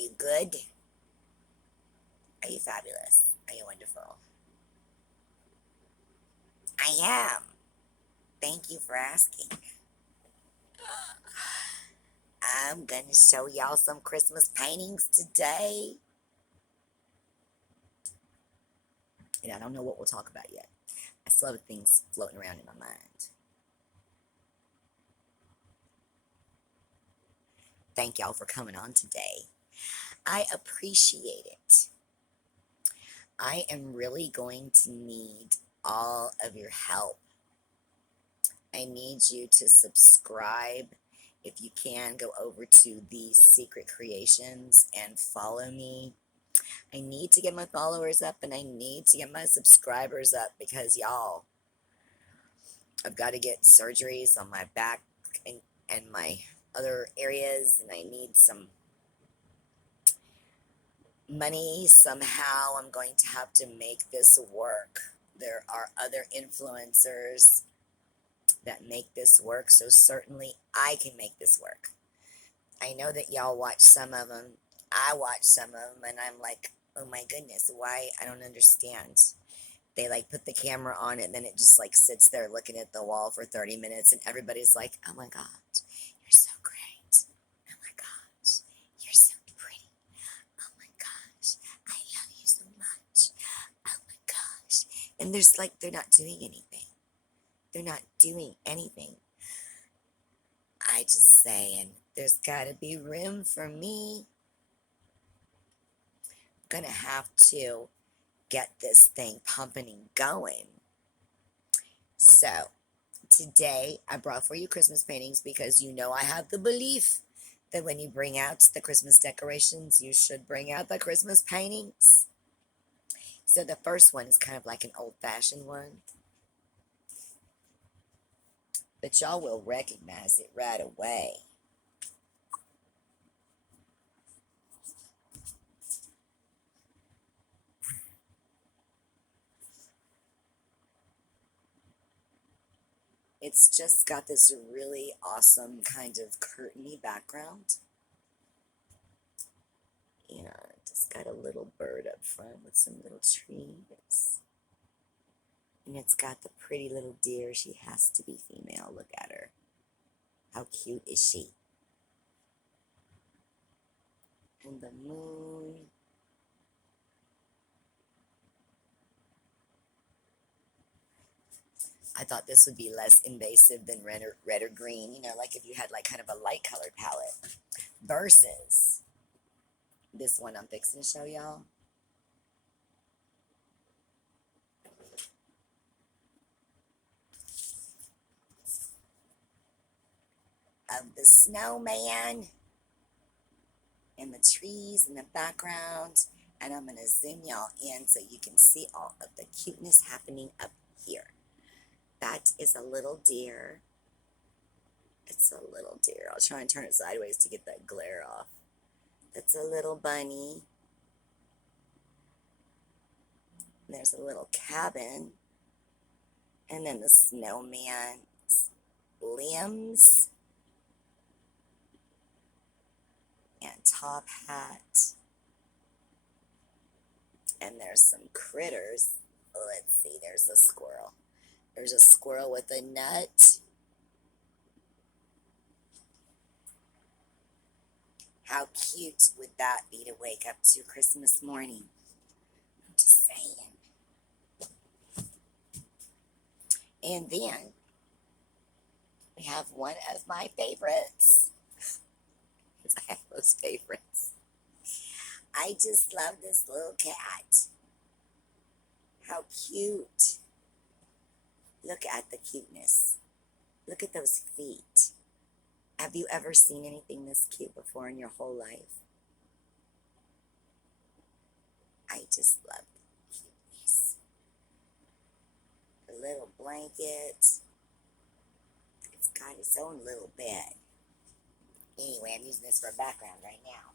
you good? Are you fabulous? Are you wonderful? I am. Thank you for asking. I'm gonna show y'all some Christmas paintings today. And I don't know what we'll talk about yet. I still have things floating around in my mind. Thank y'all for coming on today. I appreciate it. I am really going to need all of your help. I need you to subscribe. If you can, go over to These Secret Creations and follow me. I need to get my followers up and I need to get my subscribers up because y'all, I've got to get surgeries on my back and my other areas, and I need some money somehow. I'm going to have to make this work. There are other influencers that make this work, so certainly I can make this work. I know that y'all watch some of them. I watch some of them, and I'm like, oh my goodness, why? I don't understand. They like put the camera on it, and then it just like sits there looking at the wall for 30 minutes, and everybody's like, oh my God, you're so great. Oh my gosh, you're so pretty. Oh my gosh, I love you so much. Oh my gosh. And there's like, they're not doing anything. They're not doing anything. I just saying, there's got to be room for me. I'm gonna have to get this thing pumping and going. So, today I brought for you Christmas paintings because you know I have the belief that when you bring out the Christmas decorations, you should bring out the Christmas paintings. So, the first one is kind of like an old fashioned one, but y'all will recognize it right away. It's just got this really awesome kind of curtainy background. And it's got a little bird up front with some little trees. And it's got the pretty little deer. She has to be female. Look at her. How cute is she? And the moon. I thought this would be less invasive than red or green. You know, like if you had like kind of a light colored palette versus this one I'm fixing to show y'all. Of the snowman and the trees in the background. And I'm going to zoom y'all in so you can see all of the cuteness happening up here. That is a little deer. It's a little deer. I'll try and turn it sideways to get that glare off. That's a little bunny. There's a little cabin. And then the snowman's limbs and top hat. And there's some critters. Let's see, there's a squirrel. There's a squirrel with a nut. How cute would that be to wake up to Christmas morning? I'm just saying. And then we have one of my favorites. I have those favorites. I just love this little cat. How cute. Look at the cuteness. Look at those feet. Have you ever seen anything this cute before in your whole life? I just love the cuteness. The little blanket. It's got its own little bed. Anyway, I'm using this for a background right now.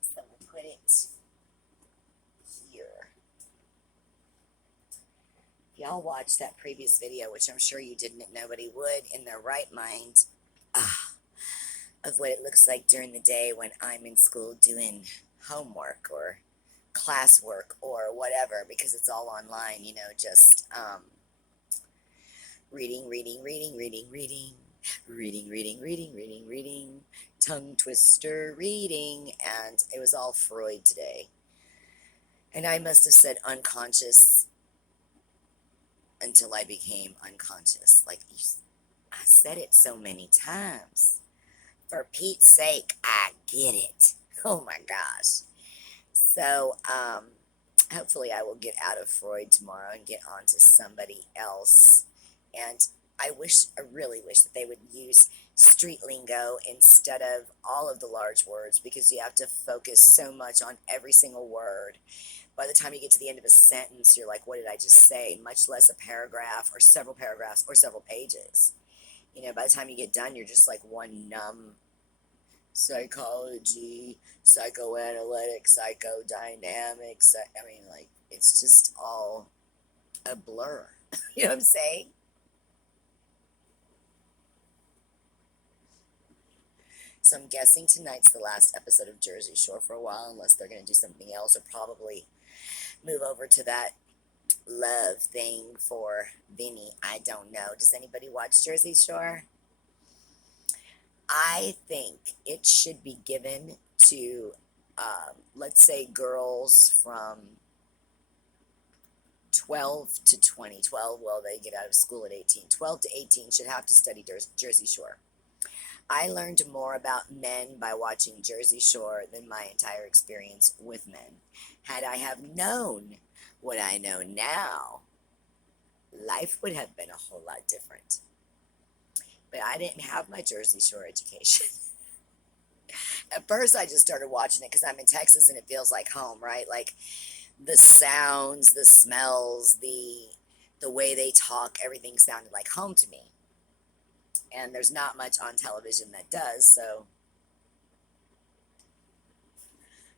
So we'll put it here. If y'all watched that previous video, which I'm sure you didn't, nobody would in their right mind. of what it looks like during the day when I'm in school doing homework or classwork or whatever, because it's all online, just reading, reading, reading, reading, reading, reading, reading, reading, reading, reading, tongue twister reading, and it was all Freud today. And I must have said unconscious until I became unconscious. Like, I said it so many times. For Pete's sake, I get it. Oh my gosh. So, hopefully I will get out of Freud tomorrow and get on to somebody else. And I really wish that they would use street lingo instead of all of the large words, because you have to focus so much on every single word. By the time you get to the end of a sentence, you're like, what did I just say? Much less a paragraph or several paragraphs or several pages. By the time you get done, you're just like one numb psychology, psychoanalytic, psychodynamics. I mean, like, it's just all a blur. You know what I'm saying? So I'm guessing tonight's the last episode of Jersey Shore for a while, unless they're going to do something else or probably move over to that love thing for Vinny. I don't know. Does anybody watch Jersey Shore? I think it should be given to, let's say, girls from 12 to 20. 12, well, they get out of school at 18. 12 to 18 should have to study Jersey Shore. I learned more about men by watching Jersey Shore than my entire experience with men. Had I have known what I know now, life would have been a whole lot different. But I didn't have my Jersey Shore education. At first, I just started watching it because I'm in Texas and it feels like home, right? Like the sounds, the smells, the way they talk, everything sounded like home to me. And there's not much on television that does, so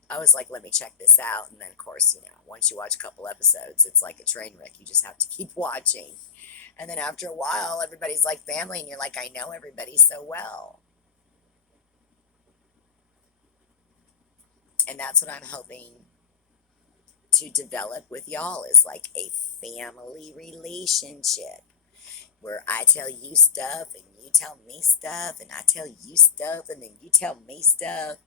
I was like, let me check this out. And then, of course, once you watch a couple episodes, it's like a train wreck. You just have to keep watching. And then after a while, everybody's like family, and you're like, I know everybody so well. And that's what I'm hoping to develop with y'all, is like a family relationship where I tell you stuff and you tell me stuff and I tell you stuff and then you tell me stuff.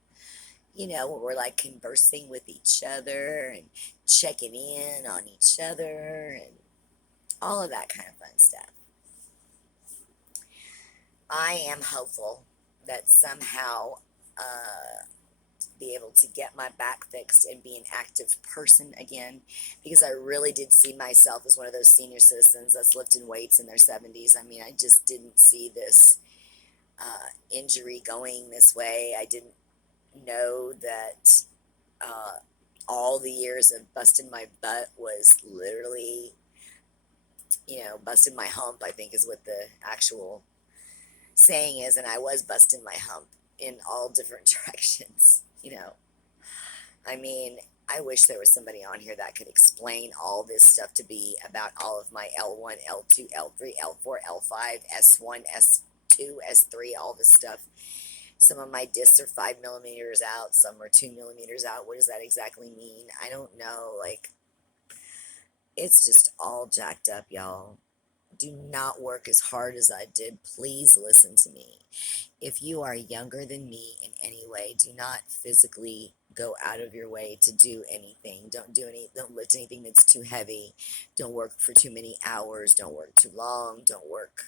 Where we're like conversing with each other and checking in on each other and all of that kind of fun stuff. I am hopeful that somehow be able to get my back fixed and be an active person again, because I really did see myself as one of those senior citizens that's lifting weights in their 70s. I mean, I just didn't see this injury going this way. I didn't know that all the years of busting my butt was literally, busting my hump, I think is what the actual saying is. And I was busting my hump in all different directions. I mean, I wish there was somebody on here that could explain all this stuff to be about all of my L1, L2, L3, L4, L5, S1, S2, S3, all this stuff. Some of my discs are 5 millimeters out, some are 2 millimeters out. What does that exactly mean? I don't know. Like, it's just all jacked up, y'all. Do not work as hard as I did. Please listen to me. If you are younger than me in any way, do not physically go out of your way to do anything. Don't lift anything that's too heavy. Don't work for too many hours. Don't work too long. Don't work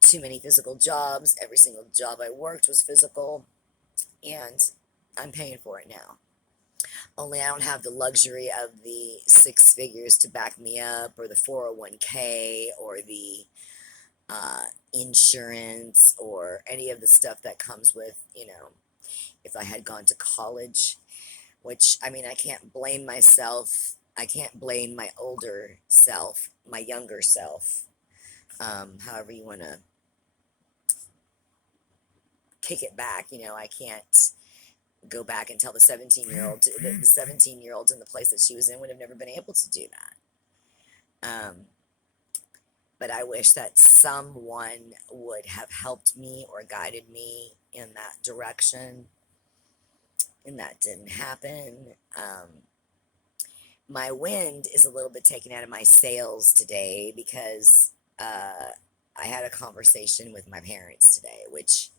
too many physical jobs. Every single job I worked was physical, and I'm paying for it now. Only I don't have the luxury of the 6 figures to back me up, or the 401k, or the insurance, or any of the stuff that comes with, if I had gone to college, which, I mean, I can't blame myself. I can't blame my older self, my younger self, however you want to kick it back. I can't go back and tell the 17-year-old, the 17-year-old in the place that she was in would have never been able to do that. but I wish that someone would have helped me or guided me in that direction, and that didn't happen. My wind is a little bit taken out of my sails today because I had a conversation with my parents today, which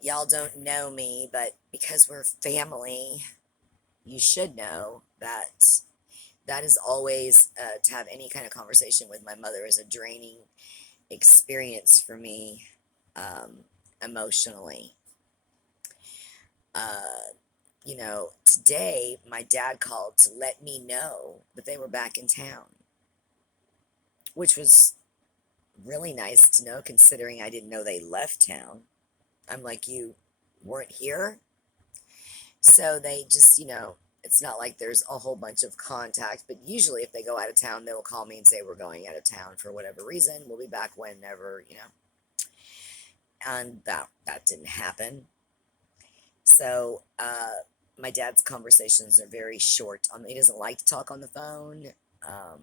y'all don't know me, but because we're family, you should know that that is always to have any kind of conversation with my mother is a draining experience for me, emotionally. Uh, today my dad called to let me know that they were back in town, which was really nice to know considering I didn't know they left town. I'm like, you weren't here? So they just, it's not like there's a whole bunch of contact, but usually if they go out of town, they will call me and say, we're going out of town for whatever reason. We'll be back whenever. And that didn't happen. So, my dad's conversations are very short. He doesn't like to talk on the phone. Um,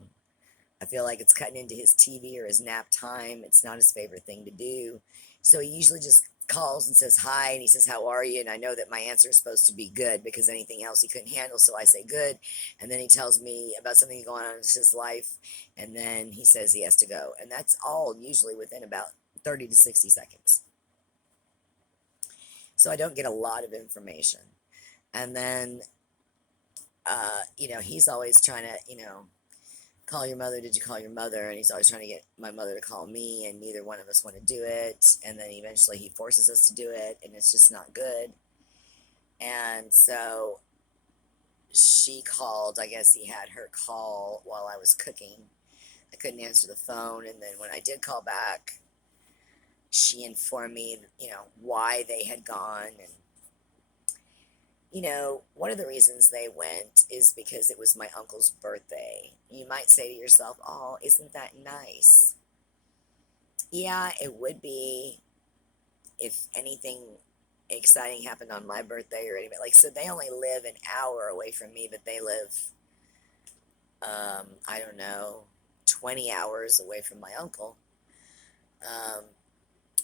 I feel like it's cutting into his TV or his nap time. It's not his favorite thing to do. So he usually just calls and says hi, and he says, how are you? And I know that my answer is supposed to be good because anything else he couldn't handle. So I say good. And then he tells me about something going on in his life. And then he says he has to go. And that's all usually within about 30 to 60 seconds. So I don't get a lot of information. And then, he's always trying to, call your mother. Did you call your mother? And he's always trying to get my mother to call me, and neither one of us want to do it. And then eventually he forces us to do it, and it's just not good. And so she called. I guess he had her call while I was cooking. I couldn't answer the phone. And then when I did call back, she informed me, why they had gone. And one of the reasons they went is because it was my uncle's birthday. You might say to yourself, oh, isn't that nice? Yeah, it would be if anything exciting happened on my birthday or anything. So they only live an hour away from me, but they live, I don't know, 20 hours away from my uncle. Um,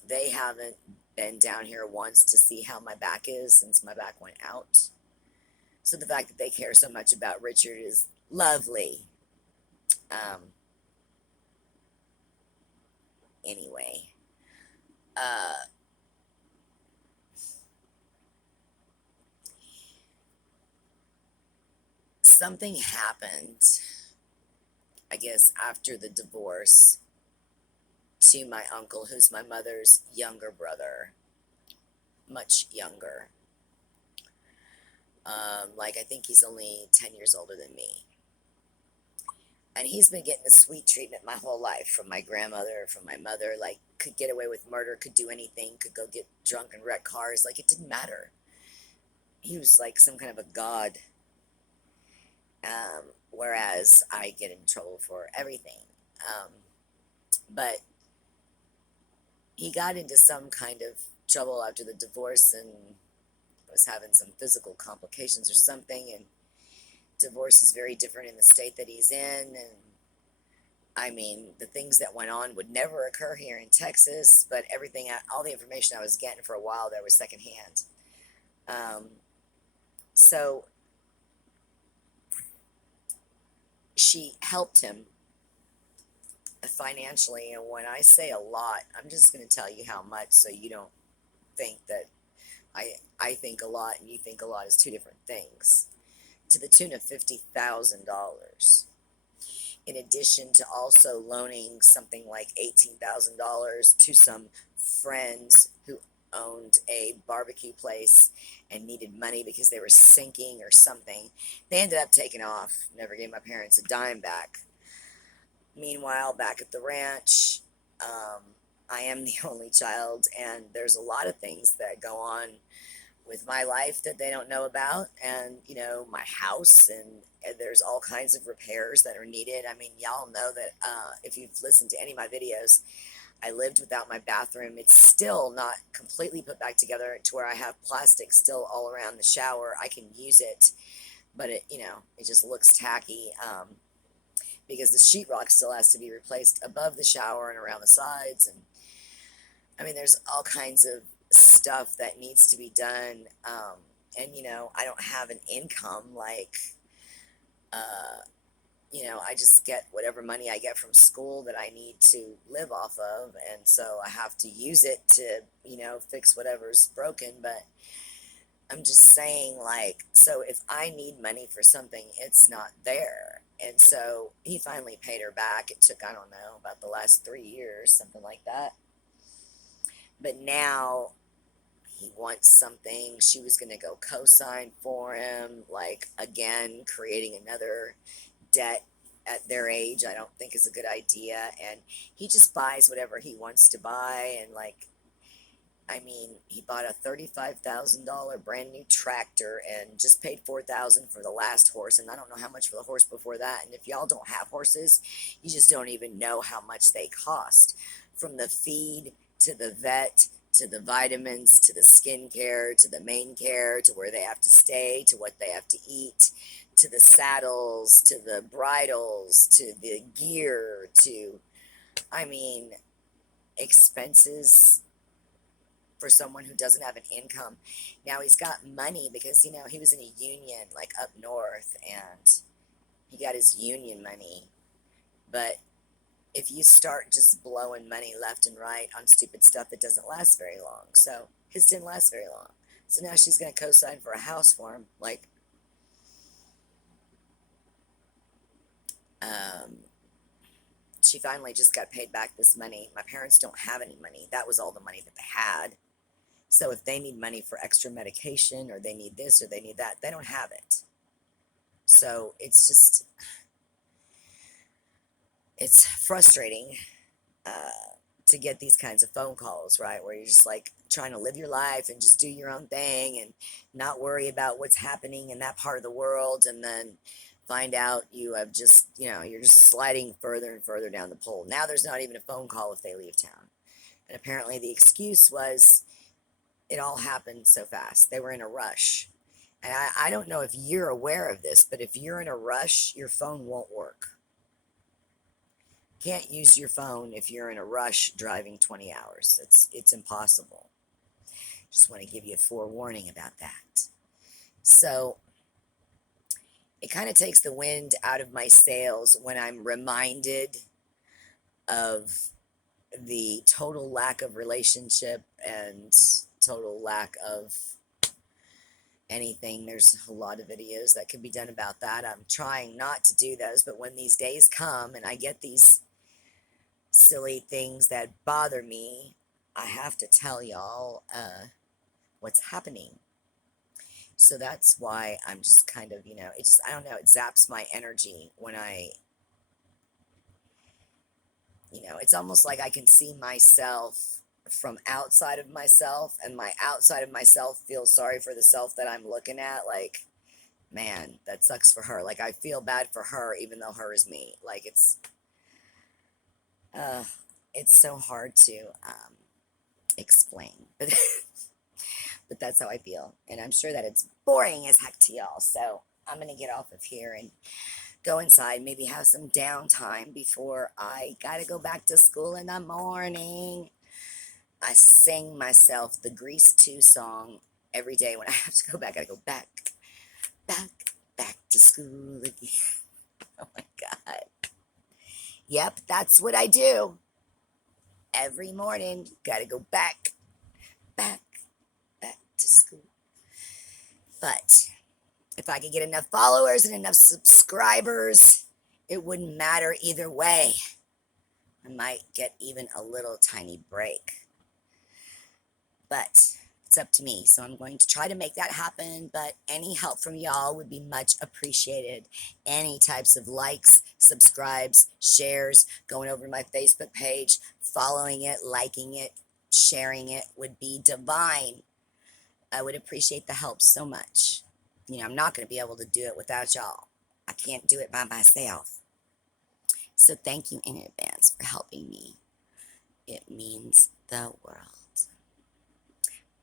they haven't been down here once to see how my back is since my back went out. So the fact that they care so much about Richard is lovely. Um, anyway, uh, something happened, I guess, after the divorce to my uncle, who's my mother's younger brother, much younger. I think he's only 10 years older than me. And he's been getting the sweet treatment my whole life from my grandmother, from my mother. Could get away with murder, could do anything, could go get drunk and wreck cars. It didn't matter. He was like some kind of a god. Whereas I get in trouble for everything. But he got into some kind of trouble after the divorce and was having some physical complications or something. And divorce is very different in the state that he's in. And I mean, the things that went on would never occur here in Texas, but all the information I was getting for a while there was secondhand. So she helped him financially. And when I say a lot, I'm just going to tell you how much so you don't think that I think a lot and you think a lot is two different things. To the tune of $50,000. In addition to also loaning something like $18,000 to some friends who owned a barbecue place and needed money because they were sinking or something. They ended up taking off, never gave my parents a dime back. Meanwhile, back at the ranch, I am the only child, and there's a lot of things that go on with my life that they don't know about, and my house, and there's all kinds of repairs that are needed. I mean, y'all know that if you've listened to any of my videos, I lived without my bathroom. It's still not completely put back together to where I have plastic still all around the shower. I can use it, but it just looks tacky, because the sheetrock still has to be replaced above the shower and around the sides. And I mean, there's all kinds of stuff that needs to be done. And, you know, I don't have an income like, uh, you know, I just get whatever money I get from school that I need to live off of. And so I have to use it to, you know, fix whatever's broken. But I'm just saying, like, so if I need money for something, it's not there. And so he finally paid her back. It took, I don't know, about the last 3 years, something like that. But now he wants something. She was going to go co-sign for him, like, again, creating another debt at their age. I don't think is a good idea. And he just buys whatever he wants to buy. And, like, I mean, he bought a $35,000 brand new tractor and just paid $4,000 for the last horse. And I don't know how much for the horse before that. And if y'all don't have horses, you just don't even know how much they cost. From the feed to the vet to the vitamins to the skin care to the main care to where they have to stay to what they have to eat to the saddles to the bridles to the gear to, I mean, expenses for someone who doesn't have an income. Now he's got money because, you know, he was in a union like up north and he got his union money. But if you start just blowing money left and right on stupid stuff, it doesn't last very long. So his didn't last very long. So now she's going to co-sign for a house for him. Like, she finally just got paid back this money. My parents don't have any money. That was all the money that they had. So if they need money for extra medication or they need this or they need that, they don't have it. So it's just, it's frustrating to get these kinds of phone calls, right? Where you're just like trying to live your life and just do your own thing and not worry about what's happening in that part of the world. And then find out you have just, you know, you're just sliding further and further down the pole. Now there's not even a phone call if they leave town. And apparently the excuse was it all happened so fast. They were in a rush. And I don't know if you're aware of this, but if you're in a rush, your phone won't work. Can't use your phone if you're in a rush driving 20 hours. It's impossible. Just want to give you a forewarning about that. So it kind of takes the wind out of my sails when I'm reminded of the total lack of relationship and total lack of anything. There's a lot of videos that could be done about that. I'm trying not to do those, but when these days come and I get these silly things that bother me, I have to tell y'all what's happening. So that's why I'm just kind of, you know, it just, I don't know, it zaps my energy when you know, it's almost like I can see myself from outside of myself, and my outside of myself feels sorry for the self that I'm looking at. Like, man, that sucks for her. Like, I feel bad for her, even though her is me. Like, it's so hard to explain, but but that's how I feel, and I'm sure that it's boring as heck to y'all. So I'm gonna get off of here and go inside, maybe have some downtime before I gotta go back to school in the morning. I sing myself the Grease 2 song every day when I have to go back. I gotta go back, back, back to school again. Oh my God. Yep, that's what I do. Every morning, gotta go back, back, back to school. But if I could get enough followers and enough subscribers, it wouldn't matter either way. I might get even a little tiny break. But it's up to me. So I'm going to try to make that happen. But any help from y'all would be much appreciated. Any types of likes, subscribes, shares, going over to my Facebook page, following it, liking it, sharing it would be divine. I would appreciate the help so much. You know, I'm not going to be able to do it without y'all. I can't do it by myself. So thank you in advance for helping me. It means the world.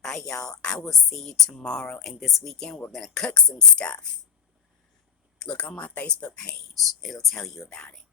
Bye, y'all. I will see you tomorrow. And this weekend, we're going to cook some stuff. Look on my Facebook page. It'll tell you about it.